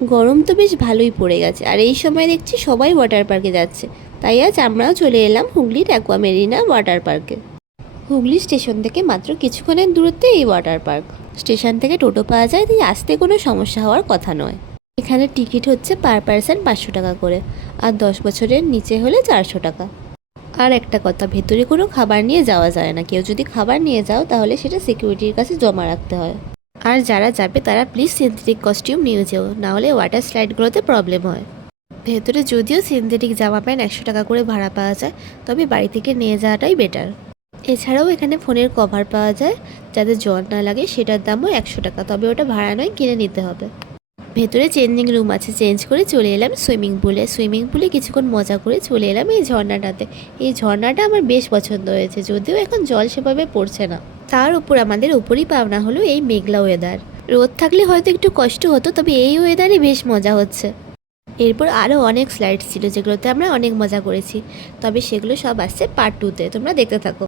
গরম তো বেশ ভালোই পড়ে গেছে, আর এই সময় দেখছি সবাই ওয়াটার পার্কে যাচ্ছে। তাই আজ আমরাও চলে এলাম হুগলির অ্যাকুয়ামেরিনা ওয়াটার পার্কে। হুগলি স্টেশন থেকে মাত্র কিছুক্ষণের দূরত্বে এই ওয়াটার পার্ক। স্টেশন থেকে টোটো পাওয়া যায়, তাই আসতে কোনো সমস্যা হওয়ার কথা নয়। এখানে টিকিট হচ্ছে পার পার্সন 500 টাকা করে, আর 10 বছরের নিচে হলে 400 টাকা। আর একটা কথা, ভেতরে কোনো খাবার নিয়ে যাওয়া যায় না। কেউ যদি খাবার নিয়ে যাও তাহলে সেটা সিকিউরিটির কাছে জমা রাখতে হয়। আর যারা যাবে তারা প্লিজ সিনথেটিক কস্টিউম নিয়ে যেও, নাহলে ওয়াটার স্লাইডগুলোতে প্রবলেম হয়। ভেতরে যদিও সিনথেটিক জামা প্যান্ট 100 টাকা করে ভাড়া পাওয়া যায়, তবে বাড়ি থেকে নিয়ে যাওয়াটাই বেটার। এছাড়াও এখানে ফোনের কভার পাওয়া যায়, যাতে জ্বর না লাগে, সেটার দামও 100 টাকা, তবে ওটা ভাড়া নয়, কিনে নিতে হবে। ভেতরে চেঞ্জিং রুম আছে, চেঞ্জ করে চলে এলাম সুইমিং পুলে কিছুক্ষণ মজা করে চলে এলাম এই ঝর্ণাটাতে। এই ঝর্ণাটা আমার বেশ পছন্দ হয়েছে, যদিও এখন জল সেভাবে পড়ছে না। তার উপর আমাদের উপরই পাওনা হলো এই মেঘলা ওয়েদার। রোদ থাকলে হয়তো একটু কষ্ট হতো, তবে এই ওয়েদারে বেশ মজা হচ্ছে। এরপর আরও অনেক স্লাইডস ছিল, যেগুলোতে আমরা অনেক মজা করেছি, তবে সেগুলো সব আসছে পার্ট 2-তে। তোমরা দেখতে থাকো।